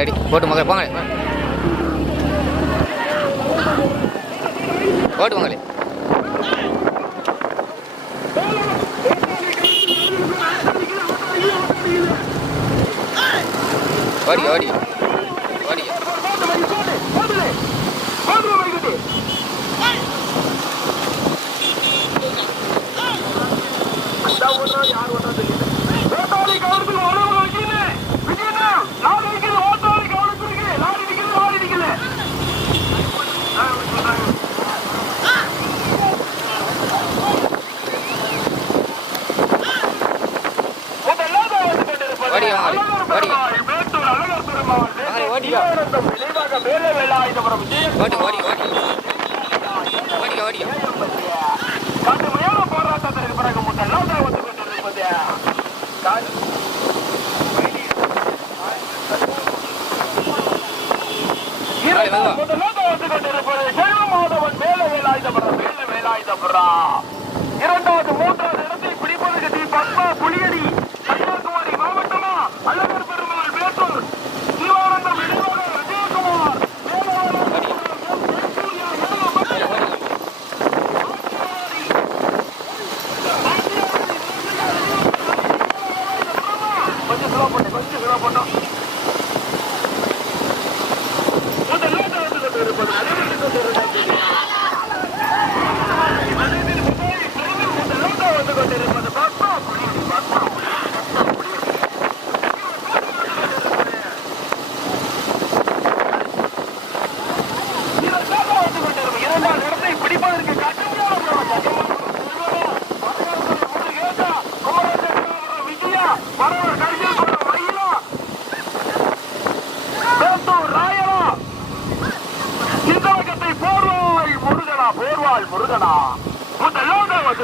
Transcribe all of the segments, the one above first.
Ready போட்டு மகளே போங்களே போட்டு மகளே ஓடி ஓடி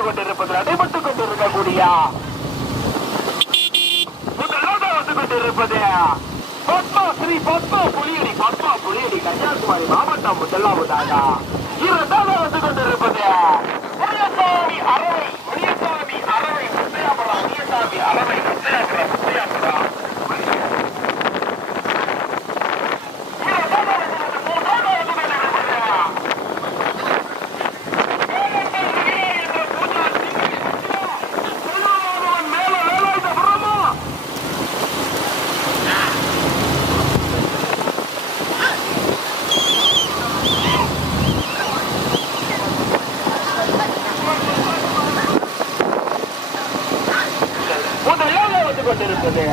கொண்டிருப்பது அடைபட்டுக் கொண்டிருக்கக்கூடிய முதலாவது வந்து கொண்டிருப்பது பத்மா ஸ்ரீ பத்மா புலியடி பத்மா புலியடி கன்னியாகுமரி மாவட்டம் முதலாவதாக இரண்டாவது வந்து கொண்டிருப்பது முனியசாமி அரவை முனியசாமி அரவை முத்தையாபுரம் முனியசாமி அரவை முத்தையாபுரம் முத்தையாபுரம் கொண்டிருப்பது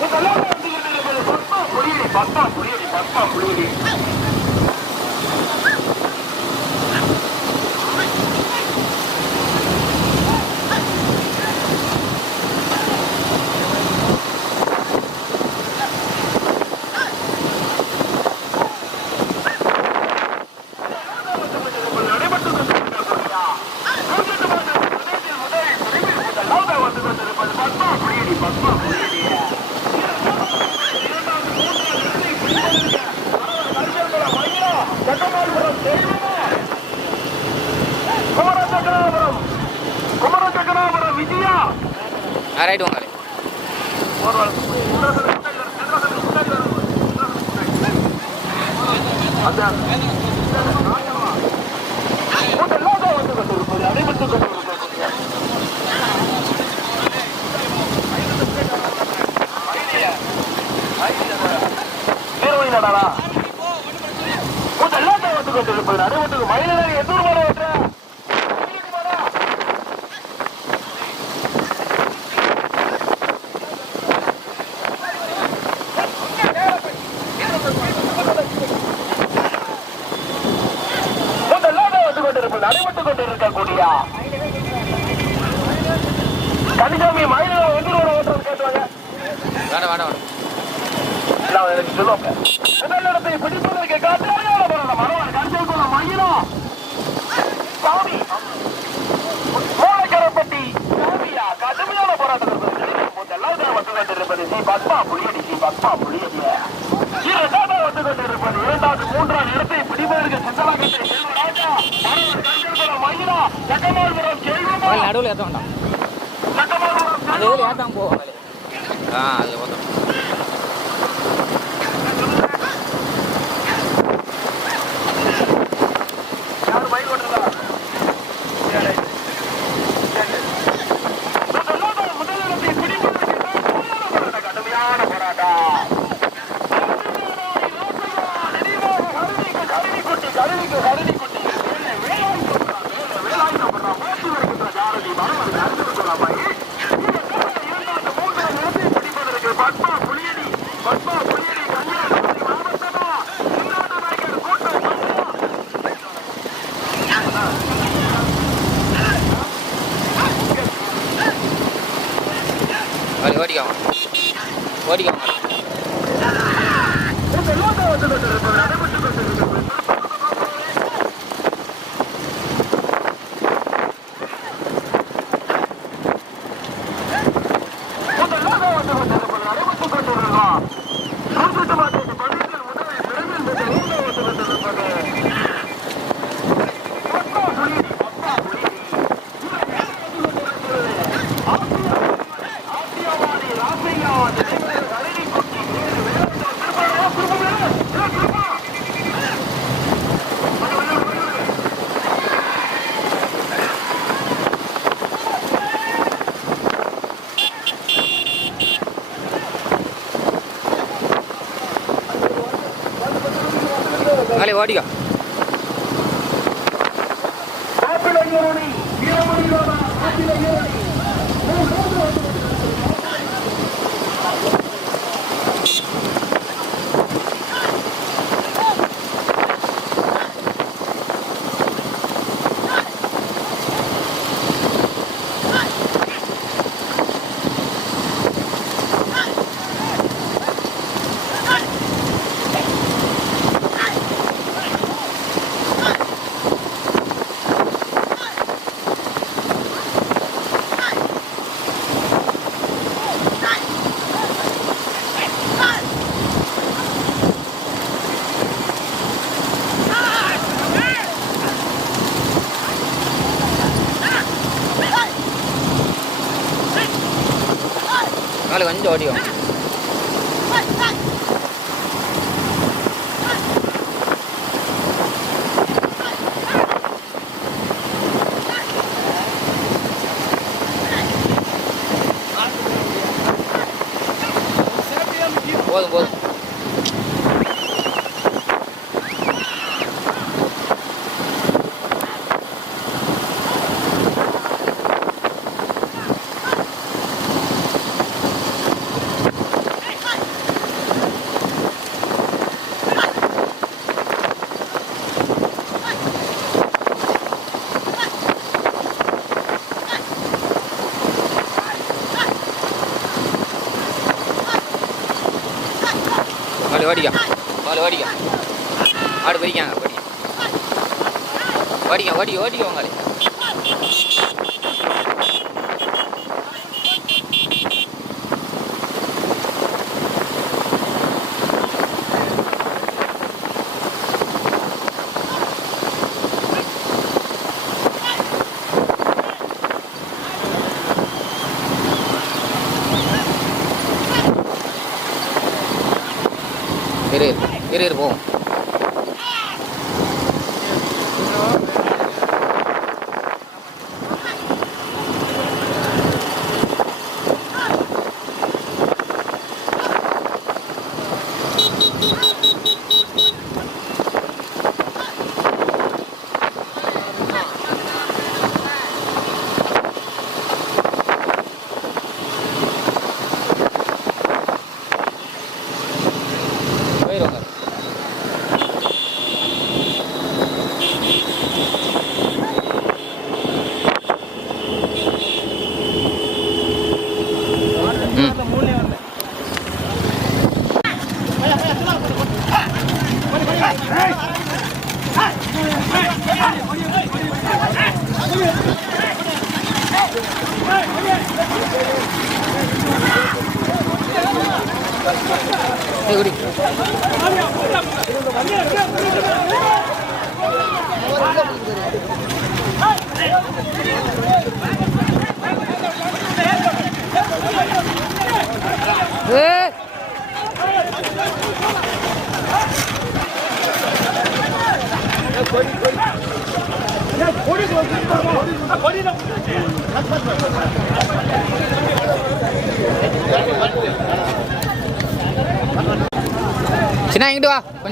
முதலாவது வந்து கொண்டிருப்பது பத்மா புலியடி பத்மா புலியடி பத்மா புலியடி நடைபெற்றுக் கொண்டிருக்கக்கூடிய நூற்று பதினெட்டு பிரதேசத்தில் முதல் பிரிவில் முதலாவது வந்து கொண்டிருப்பது பத்மா புலியடி பத்மா புலியடி இரண்டாவது மூன்றாவது இடத்தை பிடிப்பதற்கு வரவர் கரிசல்குளம் மயிலா, சட்டமால்புரம் தெய்வமா, குமரசக்கராபுரம் குமரசக்கராபுரம் விஜயா ஆ ரைட் வாங்க முதலாவது வந்து கொண்டிருப்பது அடைபட்டுக் கொண்டிருப்பது வீரவழிநாடா முதலாவது முதலிடத்தை பிடிப்பதற்கு கட்டாயம் மரவன் கஞ்சல் குளம் மயிலா சாமி மூலக்கரப்பட்டி சாமியா கடுமையான போராட்டம் முதலாம் தான் வந்து கொண்டிருப்பது சி பத்மா இடத்தை பிடிப்பதற்கு சித்தலாகத்தை மயிலா ஜக்கமால்புரம் செல்வமா நடுவில் ஏற்ற வேண்டாம் நடுவில் ஏற்றாம் போவாங்க ஆ அதில் ஓட்டம் மேலே ஓடிக்கோ ஆப்பிள் ஐயோ 不要掉 ஓடி ஓடிக்கோங்களே இரு இரு போவோம்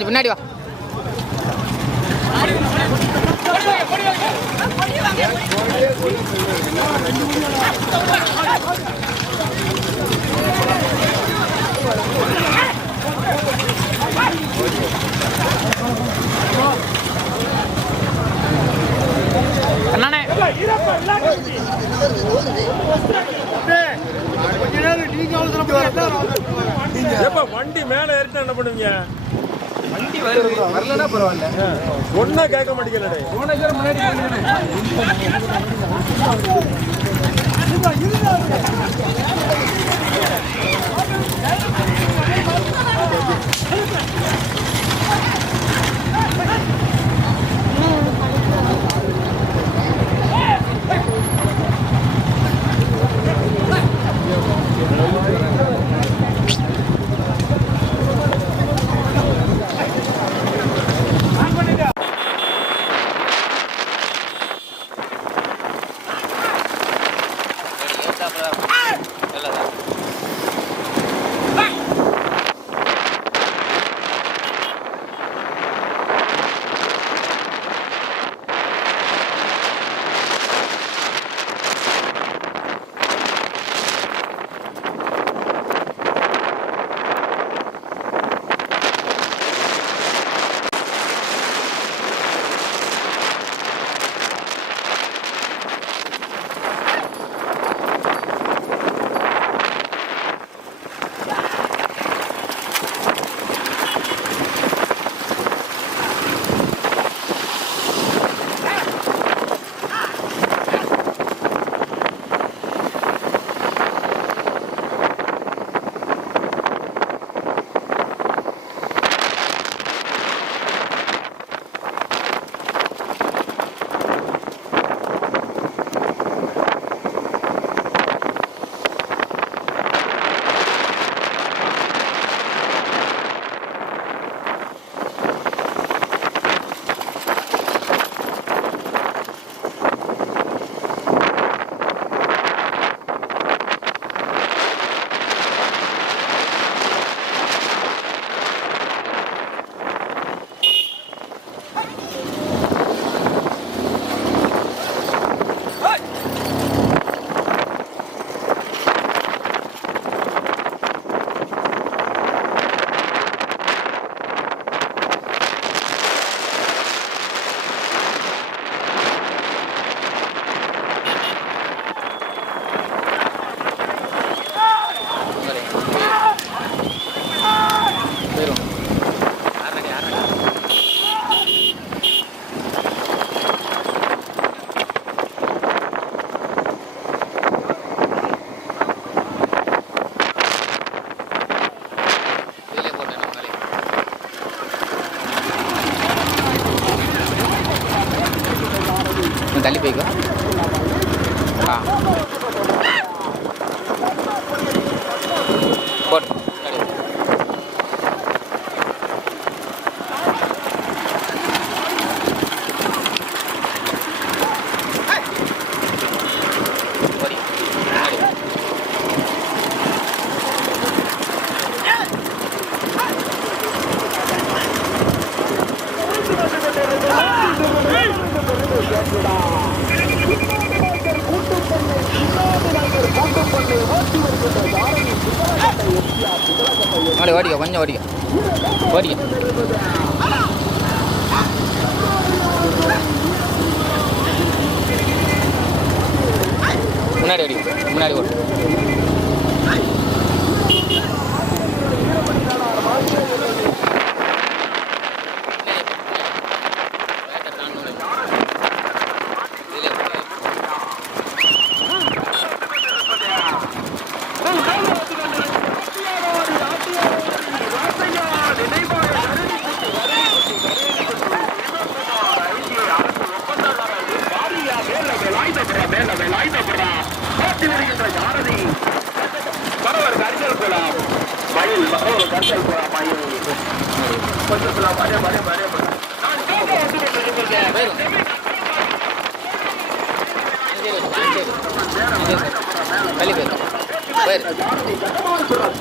கொஞ்சம் பின்னாடி வா. அண்ணானே. வண்டி மேல ஏறிட்டு என்ன பண்ணுவீங்க? எடுக்கிறோம் வரலன்னா பரவாயில்ல. ஒன்னா கேட்க மாட்டேங்கிறே போன சார்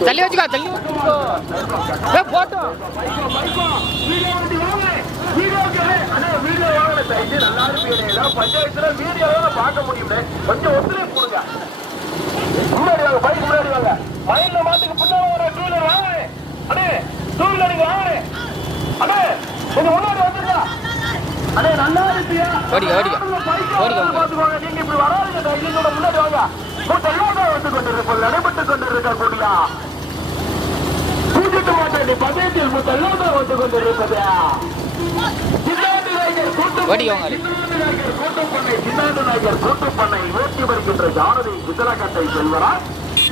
தள்ளி நல்லா இருப்பீங்க ஏதாவது பஞ்சாயத்துல வீடியோ பார்க்க முடியுமே கொஞ்சம் ஒத்துழைப்பு கொடுங்க முன்னாடி வாங்க பைக் முன்னாடி வாங்க மயில மாட்டுக்கு பின்னாடி வர டூ வீலர் வாங்க அடே டூ வீலர் வாங்க அடே கொஞ்சம் முன்னாடி வந்துருக்கா அடே நல்லா இருப்பியா ஓடிக்க, ஓடிக்க. நடைபெற்றுக் கொண்டிருக்கக்கூடிய பூஜிக்க மாட்டேன். பதயத்தில் முத்தெல்லாம் வந்து கொண்டிருப்பது சின்னாண்டு நாயகர் கூட்டம் ஓடிக்கோங்க. சின்னாண்டு நாயகர் கூட்டம் பண்ணை சின்னாண்டு நாயகர் கூட்டம் பண்ணை. ஓட்டி வருகின்ற ஜானதி சித்தலக்கட்டை செல்வரா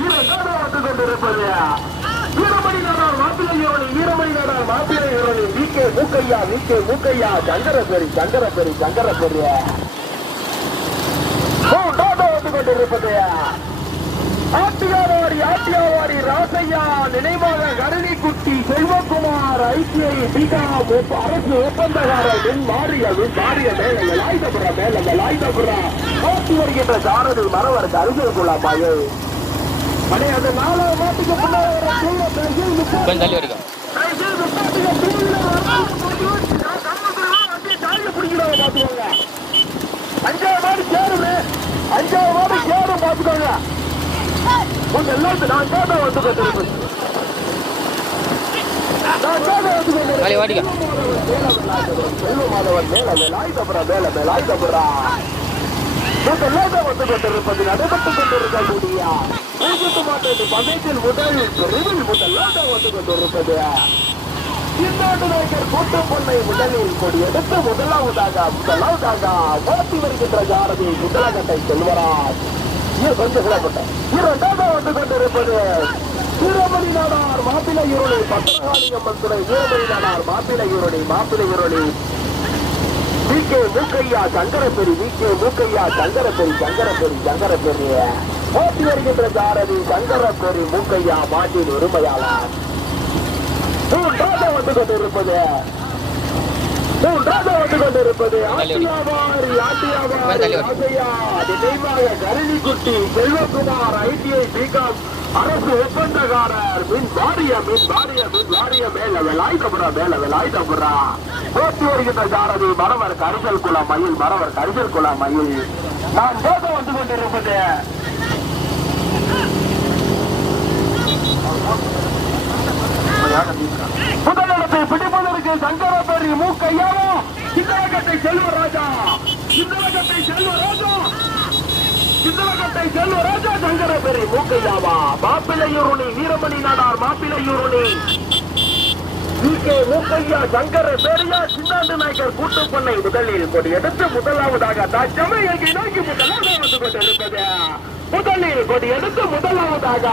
இரண்டாவது வந்து கொண்டிருப்பது. Veeramani Nadar Mappillaiyurani Veeramani Nadar Mappillaiyurani V K Mookaiya V K Mookaiya Sankaraperi Sankaraperi Sankaraperi மூன்றாவது வந்து கொண்டிருப்பது ஆட்டியாவாடி ஆட்டியாவாடி ராசையா நினைவாக கருணிக்குட்டி செல்வகுமார் ஐசிஐ பிகாம் அரசு ஒப்பந்தக்காரர் மின் மாறிய மின் மாறிய மேல லாய்தபுரா மேல லாய்தபுரா ஓட்டி வருகின்ற சாரதி மரவர் கருதல் குழாமாயே அடே அந்த நாலாவது மாட்டுக்கு முன்னாடி பாத்துக்கோங்க அஞ்சாவது மாடு சேருமே அஞ்சாவது மாடு சேரும் பாத்துக்கோங்க உங்க எல்லாத்தையும் நான் கேட்ட வந்து கட்டிருப்பேன் நான் கேட்ட வந்து கொண்டிருப்பேன். வழி ஓடிக்க செல்வ மாதவன் மேல மேலாய் தப்புறா மேல மேலாய் தப்புறா முதல் பிரிவில் முதல்லாம் வந்து கொண்டிருப்பது இந்தாண்டு நாயக்கர் கூட்டு பொண்ணை முதலில் கொடி முதலாவதாக முதலாவதாக ஓட்டி வருகின்ற ஜாரதி முதலகட்டை செல்வராஜ் இது கொஞ்சம் விடப்பட்டேன் இரண்டாவது வந்து கொண்டிருப்பது வீரமணி நாடார் மாப்பிளை இருளி பத்திரகாளியம்மன் துறை வீரமணி நாடார் மாப்பிளை இருளி மாப்பிளை இருளி V. K. Mookaiya Sankaraperi V. K. Mookaiya Sankaraperi Sankaraperi Sankaraperi ஓட்டி வருகின்ற ஜாரதி சங்கரப்பெரி மூக்கையா மாட்டின் உரிமையாளர். மூன்றாவது வந்து கொண்டிருப்பது. மூன்றாவது வந்து கொண்டிருப்பது. ஆட்டியாவாரி ஆட்டியாவாரி தள்ளி வா. ஆசையா நினைவாக கருணிக்குட்டி செல்வகுமார் ஐடிஐ பிகாம் அரசு ஒப்பந்தக்காரர். மின் வாரிய மின் வாரிய மின் வாரிய மேல வெலாய்தபுரா மேல வெலாய்தபுரா போட்டி வருகின்ற ஜாரதி மரவர் கரிசல் குள மயில் மரவர் கரிசல் குள மயில். நான் போக வந்து கொண்டிருப்பது. முதலிடத்தை பிடிப்பதற்கு சங்கரபெரி மூக்கையாவும் சிந்தலகட்டை செல்வராஜா சிந்தலகட்டை செல்வராஜா சிந்தலகட்டை செல்வராஜா சங்கரபெரி மூக்கையாவா மாப்பிள்ளையூருணி வீரமணி நாடார் மாப்பிள்ளையூருணி கே. மூக்கையா சங்கர பெரியா சின்னாண்டு நாயக்கர் கூட்டு பண்ணை முதலில் கொடி எடுத்து முதலாவதாக தாஜமை நோக்கி முதலாவது வந்து கொண்டிருப்பது முதலில் கொடி எடுத்து முதலாவதாக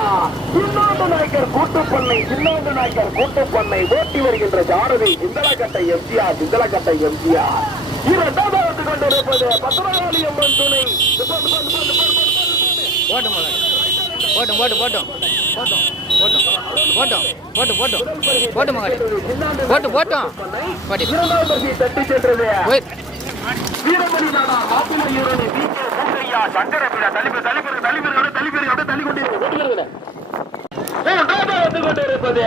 சின்னாண்டு நாயக்கர் கூட்டு பண்ணை சின்னாண்டு நாயக்கர் கூட்டு பண்ணை ஓட்டி வருகின்ற ஜாரதி சிந்தலக்கட்டை எம்ஜிஆர் சிந்தலக்கட்டை எம்ஜிஆர். இரண்டாவது கொண்டிருப்பது பத்திரகாளி அம்மன் துணை. போட்டும் முதல்ல. போட்டும் போட்டு போட்டும். போட்டும் போட்டும். போட்டும் போட்டும் போட்டும். போட்டும் மகாடி. போட்டு போட்டும் யூரணி வி கே மூக்கையா சங்கரபிரா தலிபர் தலிபர் தலிபர் தலிபர் அப்படியே தள்ளி கொண்டிருக்கிறது மூன்றாவது வந்து கொண்டிருப்பது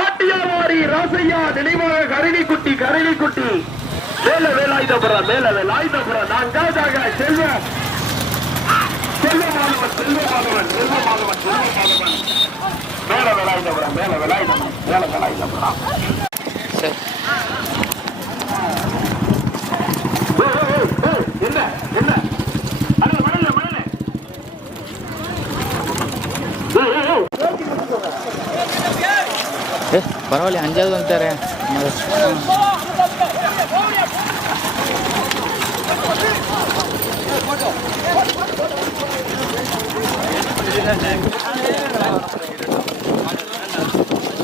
ஆட்டியாவாரி ராசையா நினைவாக கரணிக்குட்டி கரணிக்குட்டி. மேல வேலாயுதபுரம் மேல வேலாயுதபுரம் நான்காவதாக செல்வ. செல்வ மாதவன் செல்வ மாதவன் செல்வ மாதவன் செல்வ மாதவன். மேல வேலாயுதபுரம் மேல வேலாயுதபுரம் மேல வேலாயுதபுரம் சரி. ஏ பரவாயில்ல அஞ்சாவது வந்துட்டாரேன் ஆ